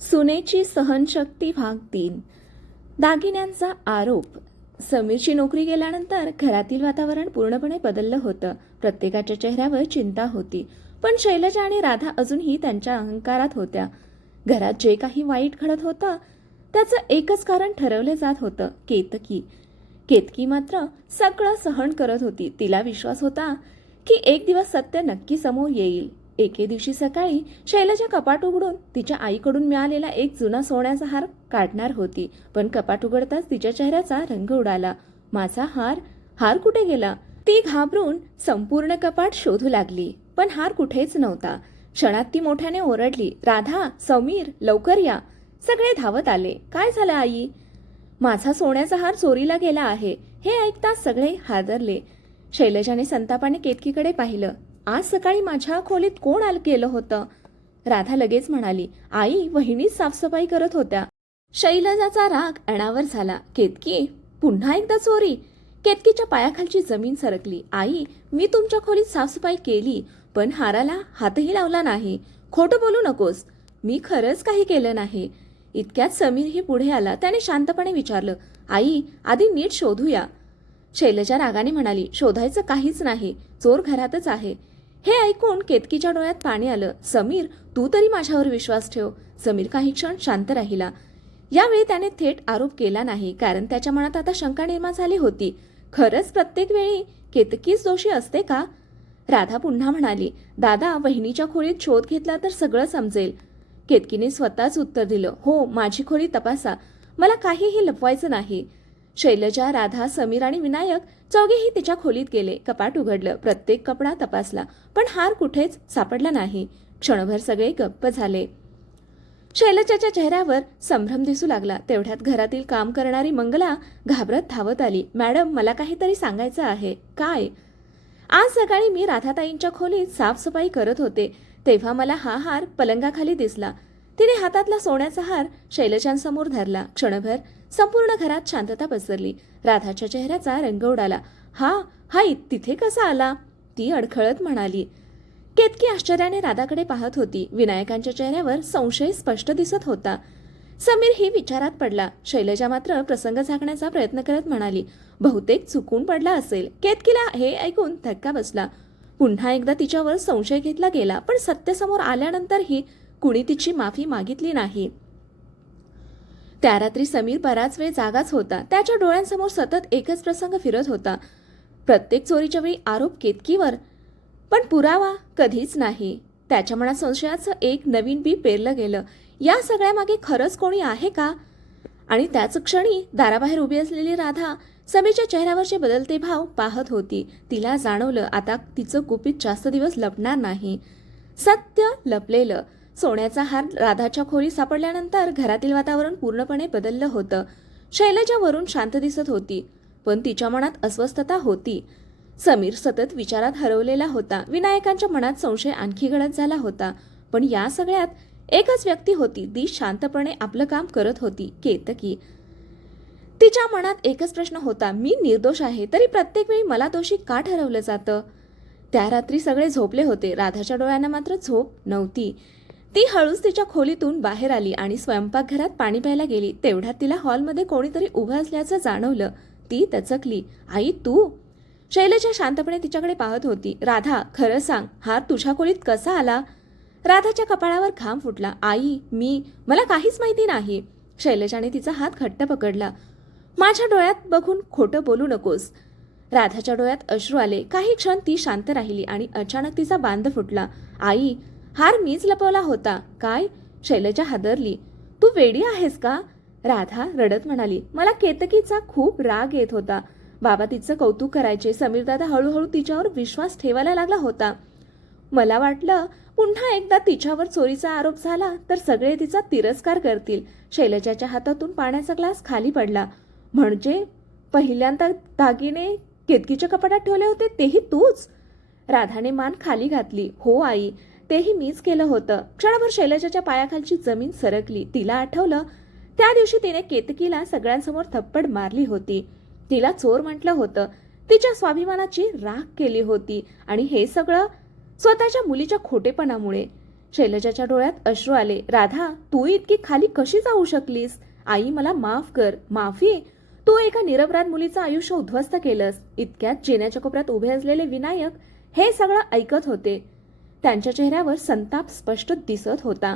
सुनेची सहनशक्ती भाग 3. दागिन्यांचा आरोप. समीरची नोकरी गेल्यानंतर घरातील वातावरण पूर्णपणे बदललं होतं. प्रत्येकाच्या चेहऱ्यावर चिंता होती, पण शैलजा आणि राधा अजूनही त्यांच्या अहंकारात होत्या. घरात जे काही वाईट घडत होतं त्याचं एकच कारण ठरवलं जात होतं, केतकी. केतकी मात्र सगळं सहन करत होती. तिला विश्वास होता की एक दिवस सत्य नक्की समोर येईल. एके दिवशी सकाळी शैलजा कपाट उघडून तिच्या आईकडून मिळालेला एक जुना सोन्याचा हार काढणार होती, पण कपाट उघडताच तिच्या चेहऱ्याचा रंग उडाला. माझा हार, हार कुठे गेला? ती घाबरून संपूर्ण कपाट शोधू लागली, पण हार कुठेच नव्हता. क्षणात ती मोठ्याने ओरडली, राधा, समीर, लवकर या. सगळे धावत आले. काय झालं आई? माझा सोन्याचा हार चोरीला गेला आहे. हे ऐकताच सगळे हादरले. शैलजाने संतापाने केतकीकडे पाहिलं. आज सकाळी माझ्या खोलीत कोण गेलं होतं? राधा लगेच म्हणाली, आई, वहिनीच साफसफाई करत होत्या. शैलजाचा राग अणावर झाला. केतकी, पुन्हा एकदा चोरी? केतकीच्या पायाखालची जमीन सरकली. आई, मी तुमच्या खोलीत साफसफाई केली, पण हाराला हातही लावला नाही. खोटं बोलू नकोस. मी खरंच काही केलं नाही. इतक्यात समीरही पुढे आला. त्याने शांतपणे विचारलं, आई, आधी नीट शोधूया. शैलजा रागाने म्हणाली, शोधायचं काहीच नाही. चोर घरातच आहे. हे ऐकून केतकीच्या डोळ्यात पाणी आलं. समीर, तू तरी माझ्यावर विश्वास ठेव. समीर काही क्षण शांत राहिला. यावेळी त्याने थेट आरोप केला नाही, कारण त्याच्या मनात आता शंका निर्माण झाली होती. खरंच प्रत्येक वेळी केतकीच दोषी असते का? राधा पुन्हा म्हणाली, दादा, वहिनीच्या खोलीत शोध घेतला तर सगळं समजेल. केतकीने स्वतःच उत्तर दिलं, हो, माझी खोली तपासा. मला काहीही लपवायचं नाही. शैलजा, राधा, समीर आणि विनायक चौघेही तिच्या खोलीत गेले. कपाट उघडलं. प्रत्येक कपडा तपासला, पण हार कुठेच सापडला नाही. क्षणभर सगळे गप्प झाले. शैलजाच्या चेहऱ्यावर संभ्रम दिसू लागला. तेवढ्यात घरातील काम करणारी मंगला घाबरत धावत आली. मॅडम, मला काहीतरी सांगायचं आहे. काय? आज सकाळी मी राधाताईंच्या खोलीत साफसफाई करत होते, तेव्हा मला हा हार पलंगाखाली दिसला. तिने हातातला सोन्याचा हार शैलजांसमोर धरला. क्षणभर संपूर्ण घरात शांतता पसरली. राधाच्या चेहऱ्याचा रंग उडाला. हा तिथे कसा आला? ती अडखळत म्हणाली. केतकी आश्चर्याने राधाकडे पाहत होती. विनायकांच्या चेहऱ्यावर संशय स्पष्ट दिसत होता. समीर ही विचारात पडला. शैलजा मात्र प्रसंग झाकण्याचा प्रयत्न करत म्हणाली, बहुतेक चुकून पडला असेल. केतकीला हे ऐकून धक्का बसला. पुन्हा एकदा तिच्यावर संशय घेतला गेला, पण सत्य समोर आल्यानंतरही कुणी तिची माफी मागितली नाही. त्या रात्री समीर बराच वेळ जागाच होता. त्याच्या डोळ्यांसमोर सतत एकच प्रसंग फिरत होता. प्रत्येक चोरीच्या वेळी आरोप केतकीवर, पण पुरावा कधीच नाही. त्याच्या मनात संशयाचं एक नवीन बी पेरलं गेलं. या सगळ्यामागे खरंच कोणी आहे का? आणि त्याच क्षणी दाराबाहेर उभी असलेली राधा समीरच्या चेहऱ्यावरचे बदलते भाव पाहत होती. तिला जाणवलं, आता तिचं गुपित जास्त दिवस लपणार नाही. सत्य लपलेलं. सोन्याचा हार राधाच्या खोलीत सापडल्यानंतर घरातील वातावरण पूर्णपणे बदललं होतं. शैलजा वरून शांत दिसत होती, पण तिच्या मनात अस्वस्थता होती. समीर सतत विचारात हरवलेला होता. विनायकांच्या मनात संशय आणखी गडद झाला होता. पण या सगळ्यात एकच व्यक्ती होती, ती शांतपणे आपलं काम करत होती, केतकी. तिच्या मनात एकच प्रश्न होता, मी निर्दोष आहे, तरी प्रत्येक वेळी मला दोषी का ठरवलं जातं? त्या रात्री सगळे झोपले होते. राधाच्या डोळ्यांना मात्र झोप नव्हती. ती हळूच तिच्या खोलीतून बाहेर आली आणि स्वयंपाकघरात पाणी प्यायला गेली. तेवढ्यात तिला हॉलमध्ये कोणीतरी उभं असल्याचं जाणवलं. ती दचकली. आई, तू? शैलजा शांतपणे तिच्याकडे पाहत होती. राधा, खरं सांग, हार तुझ्या खोलीत कसा आला? राधाच्या कपाळावर घाम फुटला. आई, मला काहीच माहिती नाही. शैलजाने तिचा हात घट्ट पकडला. माझ्या डोळ्यात बघून खोटं बोलू नकोस. राधाच्या डोळ्यात अश्रू आले. काही क्षण ती शांत राहिली आणि अचानक तिचा बांध फुटला. आई, हार मीच लपवला होता. काय? शैलजा हादरली. तू वेडी आहेस का? राधा रडत म्हणाली. मला केतकीचा खूप राग येत होता. बाबा तिचं कौतुक करायचे. समीर दादा हळूहळू तिच्यावर विश्वास ठेवायला लागला होता. मला वाटलं पुन्हा एकदा तिच्यावर चोरीचा आरोप झाला तर सगळे तिचा तिरस्कार करतील. शैलजाच्या हातातून पाण्याचा ग्लास खाली पडला. म्हणजे पहिल्यांदा दागिने केतकीच्या कपाटात ठेवले होते तेही तूच? राधाने मान खाली घातली. हो आई, तेही मीच केलं होतं. क्षणभर शैलजाच्या पायाखालची जमीन सरकली. तिला आठवलं, त्या दिवशी तिने केतकीला सगळ्यांसमोर थप्पड मारली होती. तिला चोर म्हटलं होतं. तिच्या स्वाभिमानाची राख केली होती. आणि हे सगळं स्वतःच्या मुलीच्या खोटेपणामुळे. शैलजाच्या डोळ्यात अश्रू आले. राधा, तू इतकी खाली कशी जाऊ शकलीस? आई, मला माफ कर. माफी? तू एका निरपराध मुलीचं आयुष्य उद्ध्वस्त केलंस. इतक्यात जिन्याच्या कोपऱ्यात उभे असलेले विनायक हे सगळं ऐकत होते. त्यांच्या चेहऱ्यावर संताप स्पष्ट दिसत होता.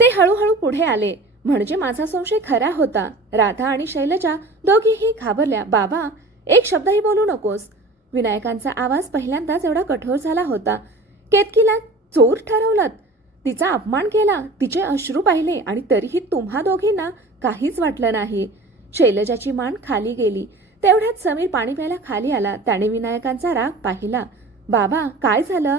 ते हळूहळू पुढे आले. म्हणजे माझा संशय खरा होता. राधा आणि शैलजा दोघीही घाबरल्या. बाबा, एक शब्दही बोलू नकोस. विनायकांचा आवाज पहिल्यांदाच एवढा कठोर झाला होता. केतकीला चोर ठरवलं, तिचा अपमान केला, तिचे अश्रू पाहिले आणि तरीही तुम्हा दोघींना काहीच वाटलं नाही. शैलजाची मान खाली गेली. तेवढ्यात समीर पाणी प्यायला खाली आला. त्याने विनायकांचा राग पाहिला. बाबा, काय झालं?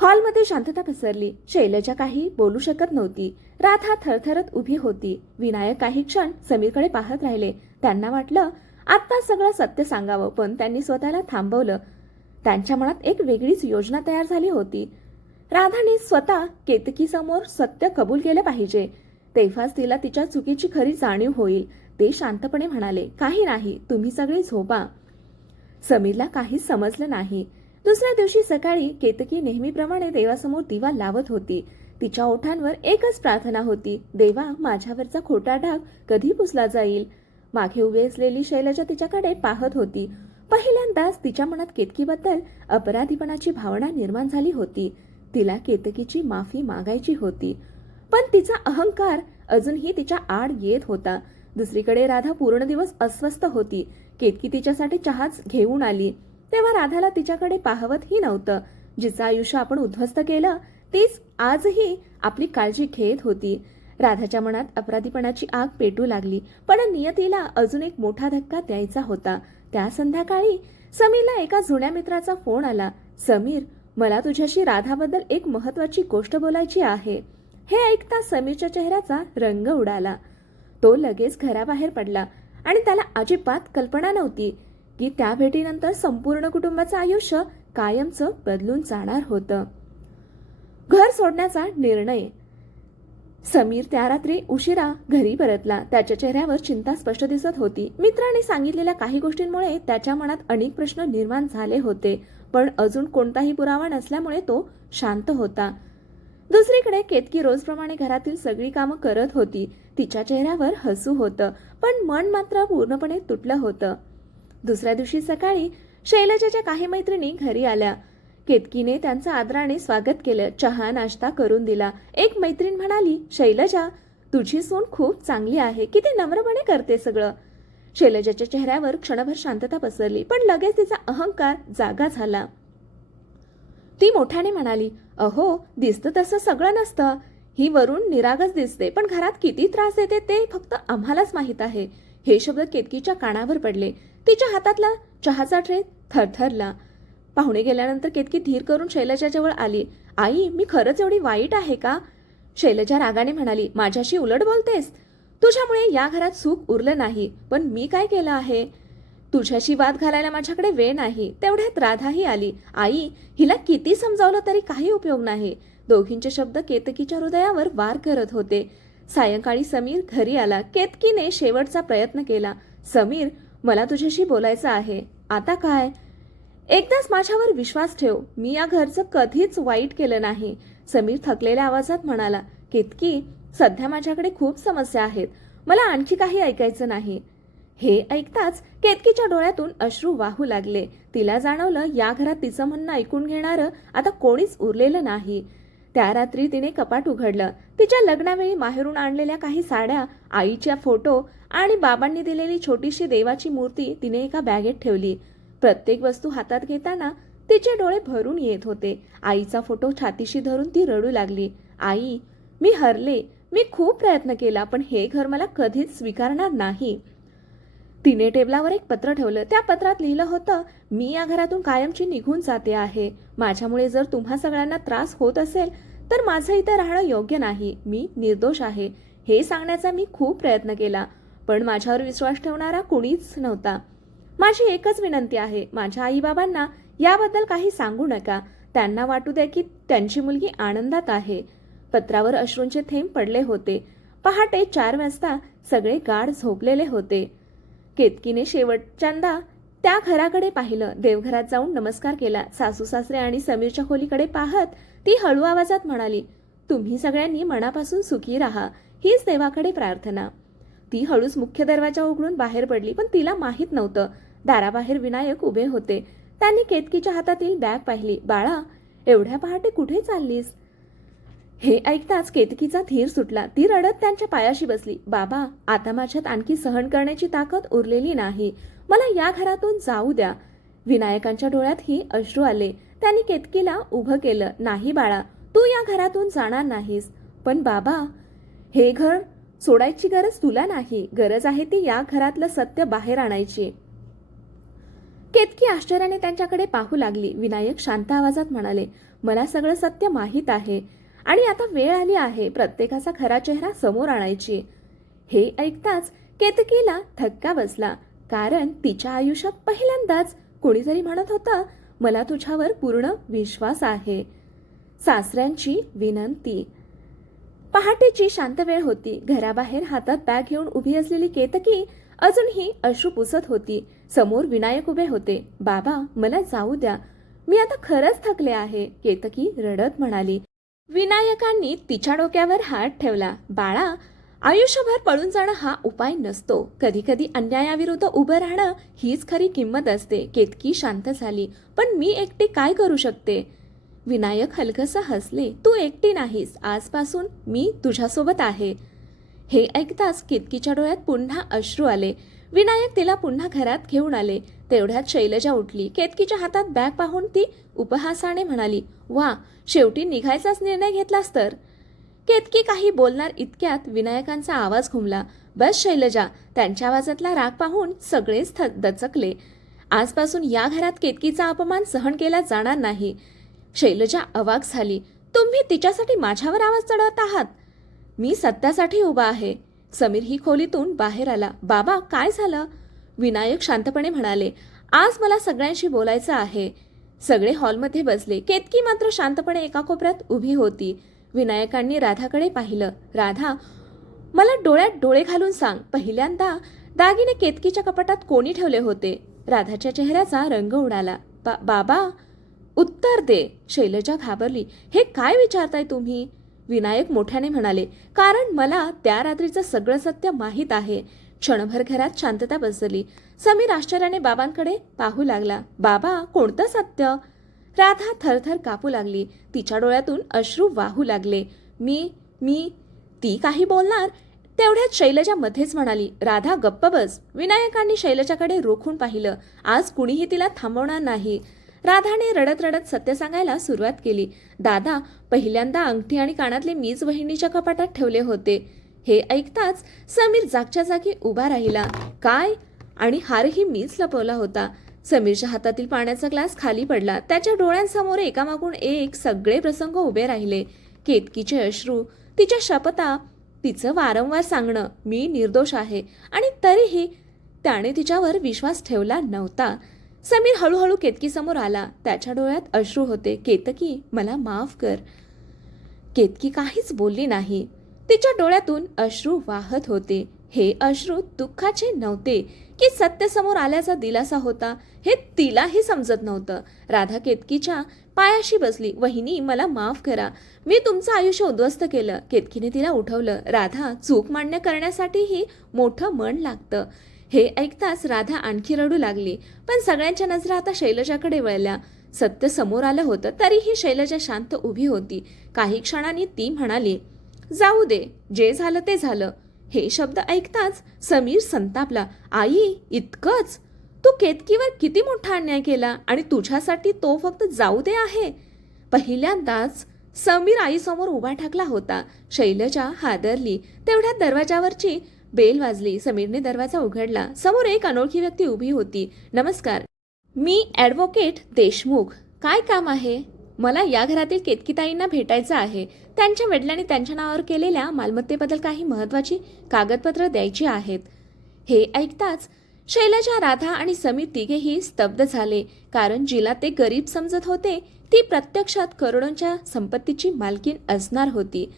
हॉलमध्ये शांतता पसरली. शैलजा काही बोलू शकत नव्हती. राधा थरथरत उभी होती. विनायक काही क्षण समीरकडे पाहत राहिले. त्यांना वाटलं आता सगळं सत्य सांगावं, पण त्यांनी स्वतःला थांबवलं. त्यांच्या मनात एक वेगळीच योजना तयार झाली होती. राधाने स्वतः केतकीसमोर सत्य कबूल केलं पाहिजे. तेव्हाच तिला तिच्या चुकीची खरी जाणीव होईल. ते शांतपणे म्हणाले, काही नाही, तुम्ही सगळे झोपा. समीरला काहीच समजलं नाही. दुसऱ्या दिवशी सकाळी केतकी नेहमीप्रमाणे देवासमोर दिवा लावत होती. तिच्या ओठांवर एकच प्रार्थना होती, देवा, माझ्यावरचा खोटा डाग कधी पुसला जाईल. मागे उभी असलेली शैलजा तिच्याकडे पाहत होती. पहिल्यांदाच तिच्या मनात केतकीबद्दल अपराधीपणाची भावना निर्माण झाली होती. तिला केतकीची माफी मागायची होती, पण तिचा अहंकार अजूनही तिच्या आड येत होता. दुसरीकडे राधा पूर्ण दिवस अस्वस्थ होती. केतकी तिच्यासाठी चहाच घेऊन आली तेव्हा राधाला तिच्याकडे पाहवतही नव्हतं. जिचं आयुष्य आपण उद्ध्वस्त केलं तीच आजही आपली काळजी घेत होती. राधाच्या मनात अपराधीपणाची आग पेटू लागली. पण नियतीला अजून एक मोठा धक्का द्यायचा होता. त्या संध्याकाळी समीरला एका जुन्या मित्राचा फोन आला. समीर, मला तुझ्याशी राधाबद्दल एक महत्वाची गोष्ट बोलायची आहे. हे ऐकता समीरच्या चेहऱ्याचा रंग उडाला. तो लगेच घराबाहेर पडला आणि त्याला अजिबात कल्पना नव्हती की त्या भेटीनंतर संपूर्ण कुटुंबाचं आयुष्य कायमचं बदलून जाणार होतं. घर सोडण्याचा निर्णय. समीर त्या रात्री उशिरा घरी परतला. त्याच्या चेहऱ्यावर चिंता स्पष्ट दिसत होती. मित्राने सांगितलेल्या काही गोष्टींमुळे त्याच्या मनात अनेक प्रश्न निर्माण झाले होते, पण अजून कोणताही पुरावा नसल्यामुळे तो शांत होता. दुसरीकडे केतकी रोजप्रमाणे घरातील सगळी कामं करत होती. तिच्या चेहऱ्यावर हसू होतं, पण मन मात्र पूर्णपणे तुटलं होतं. दुसऱ्या दिवशी सकाळी शैलजाच्या काही मैत्रिणी घरी आल्या. केतकीने त्यांचं आदराने स्वागत केलं. चहा नाश्ता करून दिला. एक मैत्रीण म्हणाली, शैलजा, तुझी सून खूप चांगली आहे. किती नम्रपणे करते सगळं. शैलजाच्या चेहऱ्यावर क्षणभर शांतता पसरली, पण लगेच तिचा अहंकार जागा झाला. ती मोठ्याने म्हणाली, अहो, दिसतं तसं सगळं नसतं. ही वरून निरागस दिसते, पण घरात किती त्रास देते ते फक्त आम्हालाच माहीत आहे. हे शब्द केतकीच्या कानावर पडले. तिच्या हातातला चहाचा ट्रे थरथरला. पाहुणे गेल्यानंतर केतकी धीर करून शैलजा जवळ आली. आई, मी खरंच एवढी वाईट आहे का? शैलजा रागाने म्हणाली, माझ्याशी उलट बोलतेस. तुझ्यामुळे या घरात सुख उरलं नाही, पण मी काय केलं आहे? तुझ्याशी वाद घालायला माझ्याकडे वेळ नाही. तेवढ्यात राधाही आली. आई, हिला किती समजावलं तरी काही उपयोग नाही. दोघींचे शब्द केतकीच्या हृदयावर वार करत होते. सायंकाळी समीर घरी आला. केतकीने शेवटचा प्रयत्न केला. समीर, मला तुझ्याशी बोलायचं आहे. आता काय? एकदाच माझ्यावर विश्वास ठेव. मी या घरचं कधीच वाईट केलं नाही. समीर थकलेल्या आवाजात म्हणाला. केतकी, सध्या माझ्याकडे खूप समस्या आहेत. मला आणखी काही ऐकायचं नाही. हे ऐकताच केतकीच्या डोळ्यातून अश्रू वाहू लागले. तिला जाणवलं या घरात तिचं म्हणणं ऐकून घेणारं आता कोणीच उरलेलं नाही. त्या रात्री तिने कपाट उघडलं. तिच्या लग्नावेळी माहेरून आणलेल्या काही साड्या, आईच्या फोटो आणि बाबांनी दिलेली छोटीशी देवाची मूर्ती तिने एका बॅगेत ठेवली. प्रत्येक वस्तू हातात घेताना तिचे डोळे भरून येत होते. आईचा फोटो छातीशी धरून ती रडू लागली. आई, मी हरले. मी खूप प्रयत्न केला, पण हे घर मला कधीच स्वीकारणार नाही. तिने टेबलावर एक पत्र ठेवलं. त्या पत्रात लिहिलं होतं, मी या घरातून कायमची निघून जाते आहे. माझ्यामुळे जर तुम्हा सगळ्यांना त्रास होत असेल तर माझं इथं राहणं योग्य नाही. मी निर्दोष आहे हे सांगण्याचा मी खूप प्रयत्न केला, पण माझ्यावर विश्वास ठेवणारा कोणीच नव्हता. माझी एकच विनंती आहे, माझ्या आईबाबांना याबद्दल काही सांगू नका. त्यांना वाटू द्या की त्यांची मुलगी आनंदात आहे. पत्रावर अश्रूंचे थेंब पडले होते. पहाटे 4 वाजता सगळे गाढ झोपलेले होते. केतकीने शेवटच्यांदा त्या घराकडे पाहिलं. देवघरात जाऊन नमस्कार केला. सासू सासरे आणि समीरच्या खोलीकडे पाहत ती हळू आवाजात म्हणाली, तुम्ही सगळ्यांनी मनापासून सुखी राहा, हीच देवाकडे प्रार्थना. ती हळूच मुख्य दरवाजा उघडून बाहेर पडली, पण तिला माहीत नव्हतं दाराबाहेर विनायक उभे होते. त्यांनी केतकीच्या हातातील बॅग पाहिली. बाळा, एवढ्या पहाटे कुठे चाललीस? हे ऐकताच केतकीचा धीर सुटला. ती रडत त्यांच्या पायाशी बसली. बाबा, आता माझ्यात आणखी सहन करण्याची ताकद उरलेली नाही. मला या घरातून जाऊ द्या. विनायकांच्या डोळ्यातही अश्रू आले. त्यांनी केतकीला उभं केलं. नाही बाळा, तू या घरातून जाणार नाहीस. पण बाबा, हे घर सोडायची गरज तुला नाही. गरज आहे ती या घरातलं सत्य बाहेर आणायची. केतकी आश्चर्याने त्यांच्याकडे पाहू लागली. विनायक शांत आवाजात म्हणाले, मला सगळं सत्य माहीत आहे आणि आता वेळ आली आहे प्रत्येकाचा खरा चेहरा समोर आणायची. हे ऐकताच केतकीला धक्का बसला, कारण तिच्या आयुष्यात पहिल्यांदाच कोणीतरी म्हणत होतं, मला तुझ्यावर पूर्ण विश्वास आहे. सासऱ्यांची विनंती. पहाटेची शांत वेळ होती. घराबाहेर हातात बॅग घेऊन उभी असलेली केतकी अजूनही अश्रू पुसत होती. समोर विनायक उभे होते. बाबा, मला जाऊ द्या, मी आता खरंच थकले आहे, केतकी रडत म्हणाली. विनायकांनी तिच्या डोक्यावर हात ठेवला. बाळा, आयुष्यभर पळून जाणं हा उपाय नसतो. कधी कधी अन्यायाविरुद्ध उभं राहणं हीच खरी किंमत असते. केतकी शांत झाली. पण मी एकटी काय करू शकते? विनायक हलकसं हसले. तू एकटी नाहीस, आजपासून मी तुझ्यासोबत आहे. हे ऐकताच केतकीच्या डोळ्यात पुन्हा अश्रू आले. विनायक तिला पुन्हा घरात घेऊन आले. तेवढ्यात शैलजा उठली. केतकीच्या हातात बॅग पाहून ती उपहासाने म्हणाली, वा, शेवटी निघायचाच निर्णय घेतलास तर. केतकी काही बोलणार इतक्यात विनायकांचा आवाज घुमला. बस शैलजा. त्यांच्या आवाजातला राग पाहून सगळेच दचकले. आजपासून या घरात केतकीचा अपमान सहन केला जाणार नाही. शैलजा अवाक झाली. तुम्ही तिच्यासाठी माझ्यावर आवाज चढवत आहात? मी सत्यासाठी उभा आहे. समीर ही खोलीतून बाहेर आला. बाबा, काय झालं? विनायक शांतपणे म्हणाले, आज मला सगळ्यांशी बोलायचं आहे. सगळे हॉलमध्ये बसले. केतकी मात्र शांतपणे एका कोपऱ्यात उभी होती. विनायकांनी राधाकडे पाहिलं. राधा, मला डोळ्यात डोळे घालून सांग, पहिल्यांदा दागिने केतकीच्या कपाटात कोणी ठेवले होते? राधाच्या चेहऱ्याचा रंग उडाला. बाबा, उत्तर दे. शैलजा घाबरली. हे काय विचारताय तुम्ही? विनायक मोठ्याने म्हणाले, कारण मला त्या रात्रीचं सगळं सत्य माहीत आहे. क्षणभर घरात शांतता बसली. समीर आश्चर्याने बाबांकडे पाहू लागला. बाबा, कोणतं सत्य? राधा थरथर कापू लागली. तिच्या डोळ्यातून अश्रू वाहू लागले. मी ती काही बोलणार तेवढ्यात शैलजा मध्येच म्हणाली, राधा गप्प बस. विनायकांनी शैलजाकडे रोखून पाहिलं. आज कुणीही तिला थांबवणार नाही. राधाने रडत रडत सत्य सांगायला सुरुवात केली. दादा, पहिल्यांदा अंगठी आणि कानातले मीच वहिनीच्या कपाटात ठेवले होते. हे ऐकताच समीर जागच्या जागी उभा राहिला. काय? आणि हारही मीच लपवला होता. समीरच्या हातातील पाण्याचा ग्लास खाली पडला. त्याच्या डोळ्यांसमोर एकामागून एक सगळे प्रसंग उभे राहिले. केतकीचे अश्रू, तिच्या शपथा, तिचं वारंवार सांगणं मी निर्दोष आहे, आणि तरीही त्याने तिच्यावर विश्वास ठेवला नव्हता. समीर हळूहळू केतकीसमोर आला. त्याच्या डोळ्यात अश्रू होते. केतकी, मला माफ कर. केतकी काहीच बोलली नाही. तिच्या डोळ्यातून अश्रू वाहत होते. हे अश्रू दुःखाचे नव्हते की सत्य समोर आल्याचा दिलासा होता, हे तिलाही समजत नव्हतं. राधा केतकीच्या पायाशी बसली. वहिनी, मला माफ करा, मी तुमचं आयुष्य उद्ध्वस्त केलं. केतकीने तिला उठवलं. राधा, चूक मान्य करण्यासाठीही मोठं मन लागतं. हे ऐकताच राधा आणखी रडू लागली. पण सगळ्यांच्या नजरा आता शैलजाकडे वळल्या. सत्य समोर आलं होतं तरीही शैलजा शांत उभी होती. काही क्षणांनी ती म्हणाली, जाऊ दे, जे झालं ते झालं. हे शब्द ऐकताच समीर संतापला. आई, इतकंच? तू केतकीवर किती मोठा अन्याय केला आणि तुझ्यासाठी तो फक्त जाऊ दे आहे? पहिल्यांदाच समीर आईसमोर उभा ठाकला होता. शैलजा हादरली. तेवढ्यात दरवाजावरची बेल वाजली. समीरने दरवाजा उघडला. समोर एक अनोळखी व्यक्ती उभी होती. नमस्कार, मी ॲडव्होकेट देशमुख. काय काम आहे? मला या घरातील केतकीताईंना भेटायचं आहे. त्यांच्या वडिलांनी त्यांच्या नावावर केलेल्या मालमत्तेबद्दल काही महत्त्वाची कागदपत्र द्यायची आहेत. हे ऐकताच शैलजा, राधा आणि समीर तिघेही स्तब्ध झाले, कारण जिला ते गरीब समजत होते ती प्रत्यक्षात करोडोंच्या संपत्तीची मालकीण असणार होती.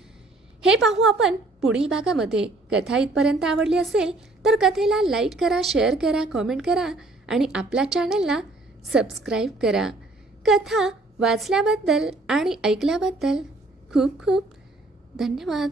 हे पाहू आपण पुढील भागामध्ये. कथा इथपर्यंत आवडली असेल तर कथेला लाईक करा, शेअर करा, कमेंट करा आणि आपल्या चॅनलला सबस्क्राईब करा. कथा वाचल्याबद्दल आणि ऐकल्याबद्दल खूप खूप धन्यवाद.